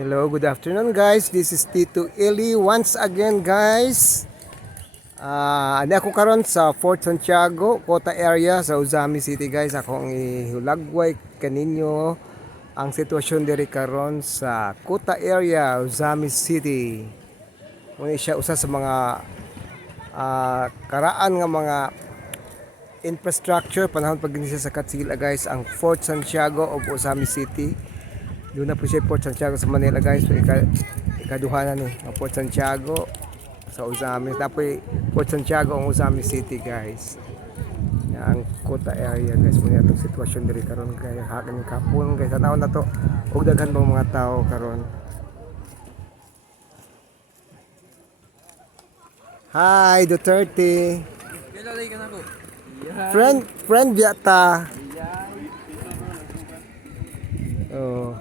Hello, good afternoon guys. This is Tito Eli once again guys. Ani ako karon sa Fort Santiago, Cota area sa Uzami City guys. Ako ang ihulagway kaninyo ang sitwasyon diri karon sa Cota area, Uzami City. Muna siya usa sa mga karaan nga mga infrastructure panahon pag siya sa Katsila guys, ang Fort Santiago of Uzami City. Doon na po siya Port Santiago sa Manila guys. Ikaduha na ni ang Port Santiago sa Uzami. Tapos Port Santiago ang Uzami City guys. Ang Cota area guys. Muna itong sitwasyon diri karon kay hakin kapon guys. Sa taon na to ug daghan bang mga tao karon. Hi Duterte. Friend biata. Oh.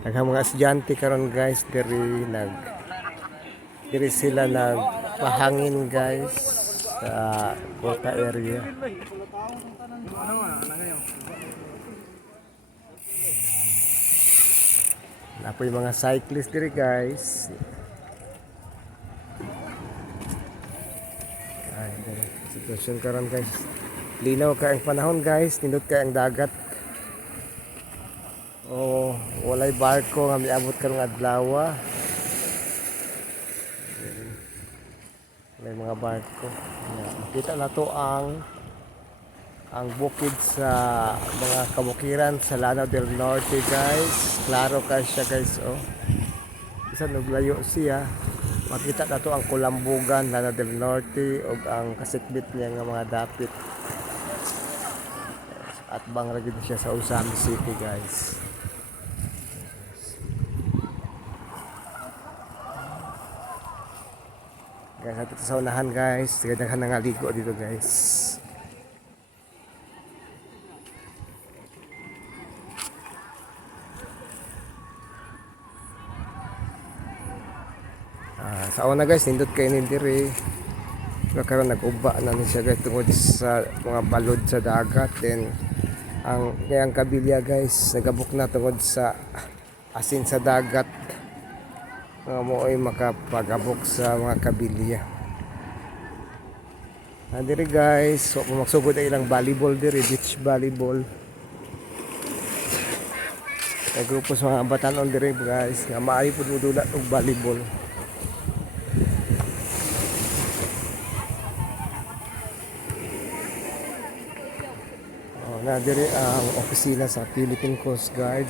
Ang mga estudyante karon guys diri sila nagpahangin guys sa Cota area. Napoy mga cyclist diri guys. Ay, sitwasyon karon guys. Linaw ka ang panahon guys, nindot ka ang dagat. Oh, walay barko nga miabot karong adlaw. May mga barko. Makita na to ang bukid sa mga kabukiran sa Lanao del Norte guys. Klaro ka siya guys oh. Isa naglayo siya. Makita na to ang Kulambugan, Lanao del Norte ug ang kasikbit niya nga mga dapit. At bang ragid siya sa Uzami City guys. Guys, ato sa unahan guys, daghan nga ligo dito guys. Sa una guys, nindot kayo ni diri. Karon nag-uba na ni siya guys tungod sa mga balod sa dagat. Then ang kabilya guys, nagabok na tungod sa asin sa dagat. Mo ay makapagabok sa mga kabilya. Diri guys, so magsugod ay ilang volleyball diri, beach volleyball. Ay grupo sa mga batanon diri guys, nga maaari pud mudulat og volleyball. Na diri ang opisina sa Philippine Coast Guard.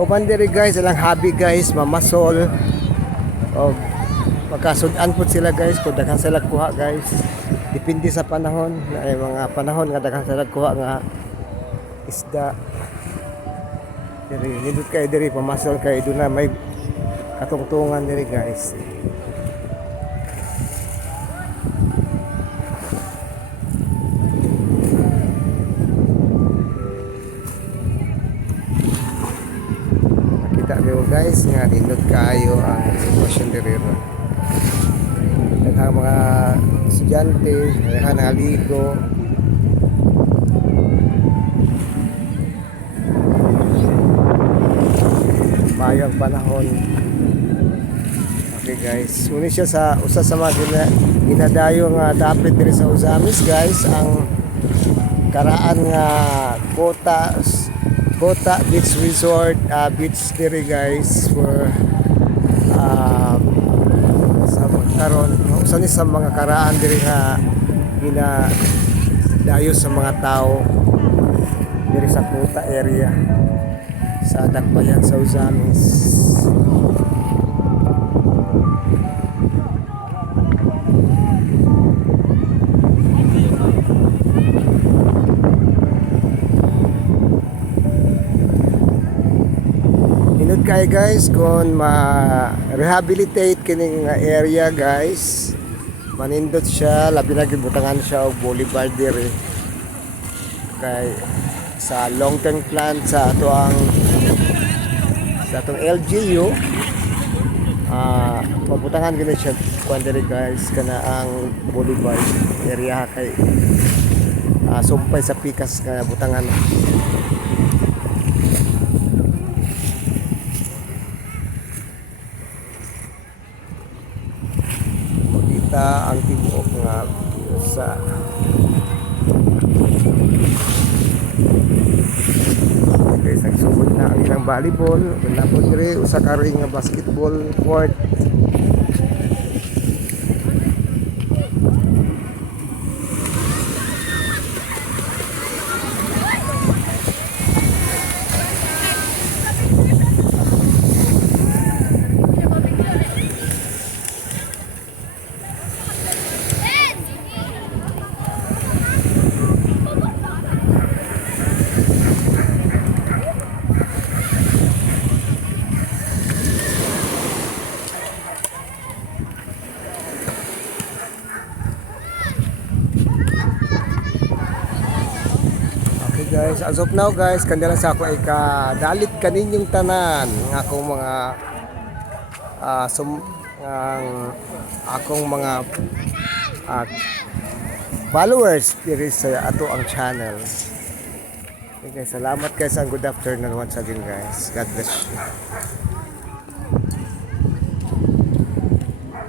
Uban diri guys, ilang hobby guys, mamasol. O magkasudan po sila guys, kung daghan sila kuha guys. Depende sa panahon, ay mga panahon nga daghan sila kuha nga isda. Diri nindot kayo diri, pamasol kayo doon na may katungtungan diri guys. Guys, nga nindot kayo ang sitwasyon diri. Ang mga estudyante, ang naligo. Mayang panahon. Okay guys, uni siya sa usa sa mga ginadayo nga dapat diri sa Uzamis guys, ang karaan nga Cota Beach Resort, beach diri guys for sa karon usa ni sa mga karaan diri nga dayo sa mga tao diri sa Kuta area sa Dakbayan sa Uzamis. Hinod kay guys kung ma-rehabilitate kining nga area guys, manindot siya, labi na gibutangan siya og boulevard diri kay sa long term plan sa atong LGU. Mabutangan gini siya kuan diri guys kana ang boulevard area kay sumpay sa pikas nga butangan. Kita ang tibuok nga sa guys, nagsugod na ang ilang volleyball, napod diri usa ka ring nga basketball court. Guys, as of now guys, kandila sa ako ay kadalit kaninyong tanan ng akong mga akong mga followers diri sa ato ang channel. Okay guys, salamat guys and good afternoon once again guys. God bless you.